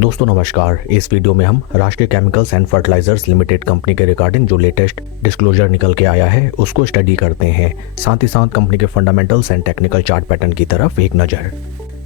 दोस्तों नमस्कार। इस वीडियो में हम Rashtriya chemicals and fertilizers limited company के रिगार्डिंग जो लेटेस्ट डिस्क्लोजर निकल के आया है उसको स्टडी करते हैं, साथ ही साथ कंपनी के fundamentals and technical chart pattern की तरफ एक नज़र।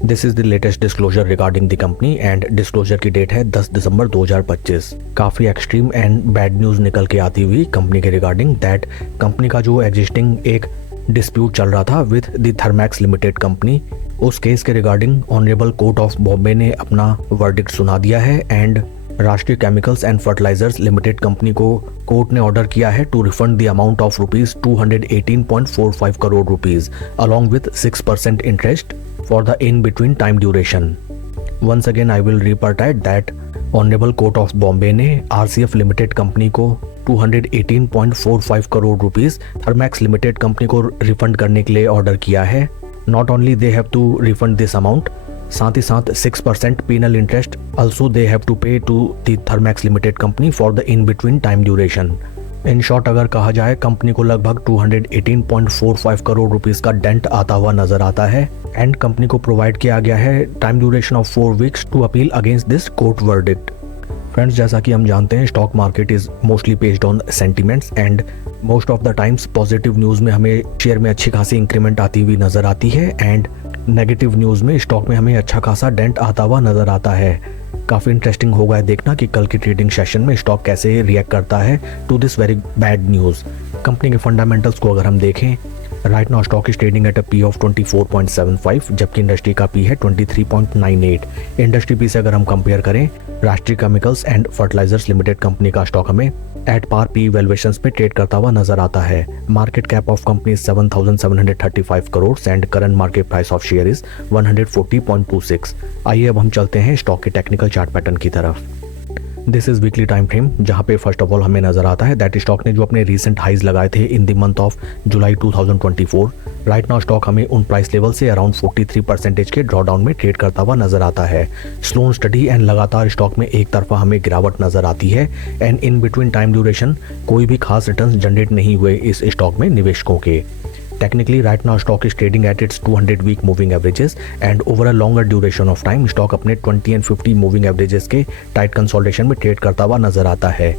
This is the latest disclosure regarding the company and disclosure की डेट है 10 दिसंबर 2025। काफ़ी एक्सट्रीम एंड बैड न्यूज़ निकल के आती हुई कंपनी के रिगार्डिंग दैट कंपनी का जो एग्जिस्टिंग एक डिस्प्यूट चल रहा था with the Thermax limited company, उस केस के regarding honourable court of Bombay ने अपना वर्डिक्ट सुना दिया है and Rashtriya chemicals and fertilizers limited company को कोर्ट ने ऑर्डर किया है to refund the amount of rupees 218.45 crore rupees along with 6% interest for the in between time duration. Once again I will repeat that honourable court of Bombay ने RCF limited company को 218.45 crore rupees Thermax limited company को refund करने के लिए order किया है। Not only they have to refund this amount, साथ ही साथ 6% penal interest also they have to pay to the Thermax Limited company for the in between time duration. In short अगर कहा जाए कंपनी को लगभग 218.45 करोड़ रुपीस का डेंट आता हुआ नजर आता है एंड कंपनी को प्रोवाइड किया गया है time duration of 4 weeks to appeal against this court verdict. Friends, जैसा कि हम जानते हैं stock market is mostly based on sentiments and most of the times positive news में हमें शेयर में अच्छी खासी इंक्रीमेंट आती हुई नज़र आती है एंड नेगेटिव न्यूज़ में स्टॉक में हमें अच्छा खासा डेंट आता हुआ नज़र आता है। काफ़ी इंटरेस्टिंग होगा देखना कि कल की ट्रेडिंग सेशन में स्टॉक कैसे रिएक्ट करता है to this very bad news. Company के फंडामेंटल्स को अगर हम देखें, right now stock is trading at a P of 24.75 जबकि इंडस्ट्री का पी है 23.98। इंडस्ट्री पी से अगर हम कंपेयर करें, Rashtriya chemicals and fertilizers limited company का स्टॉक हमें एट पार पी वैल्यूएशंस में ट्रेड करता हुआ नजर आता है। Market cap of company 7,735 crore and current market price of share is 140.26। आइए अब हम चलते हैं स्टॉक के टेक्निकल चार्ट पैटर्न की तरफ। This is weekly time frame जहां पे फर्स्ट ऑफ ऑल हमें नजर आता है दैट स्टॉक ने जो अपने रीसेंट हाइज लगाए थे in the month of July 2024, right now stock हमें उन प्राइस लेवल से अराउंड 43% के ड्रॉडाउन में ट्रेड करता हुआ नजर आता है। स्लो स्टडी एंड लगातार स्टॉक में एक तरफा हमें गिरावट नजर आती है and in between time duration कोई भी खास रिटर्न्स जनरेट नहीं हुए इस स्टॉक में निवेशकों के। Technically, right now stock is trading at its 200 week moving averages and over a longer duration of time stock अपने 20 and 50 moving averages के टाइट कंसोलिडेशन में ट्रेड करता हुआ नजर आता है।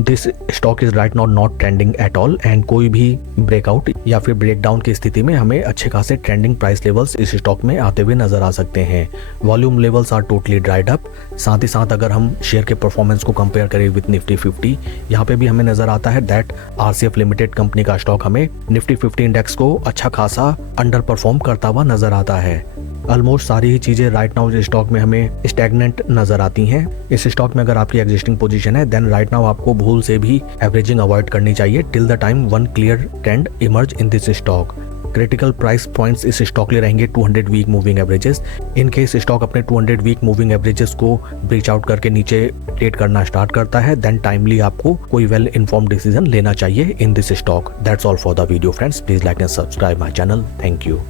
This stock is right now not trending at all and कोई भी ब्रेकआउट या फिर ब्रेकडाउन की स्थिति में हमें अच्छे खासे ट्रेंडिंग प्राइस लेवल्स इस स्टॉक में आते हुए नजर आ सकते हैं। Volume levels are totally dried up. साथ ही साथ अगर हम शेयर के परफॉर्मेंस को कंपेयर करें विद निफ्टी 50, यहाँ पे भी हमें नजर आता है दैट आरसीएफ लिमिटेड कंपनी का स्टॉक हमें निफ्टी 50 इंडेक्स को अच्छा खासा अंडर परफॉर्म करता हुआ नजर आता है। ऑलमोस्ट सारी ही चीजें राइट नाउ इस स्टॉक में हमें स्टैग्नेंट नजर आती हैं। इस स्टॉक में अगर आपकी एग्जिस्टिंग पोजीशन है देन राइट नाउ आपको भूल से भी एवरेजिंग अवॉइड करनी चाहिए till the time one clear trend emerge in this stock. Critical price points इस स्टॉक लिए रहेंगे 200 week moving averages. In case stock अपने 200 वीक मूविंग एवरेजेस को ब्रीच आउट करके नीचे ट्रेड करना स्टार्ट करता है देन टाइमली आपको कोई वेल इन्फॉर्म्ड डिसीजन लेना चाहिए इन this stock. That's all for the video friends. Please like and subscribe my channel. Thank you.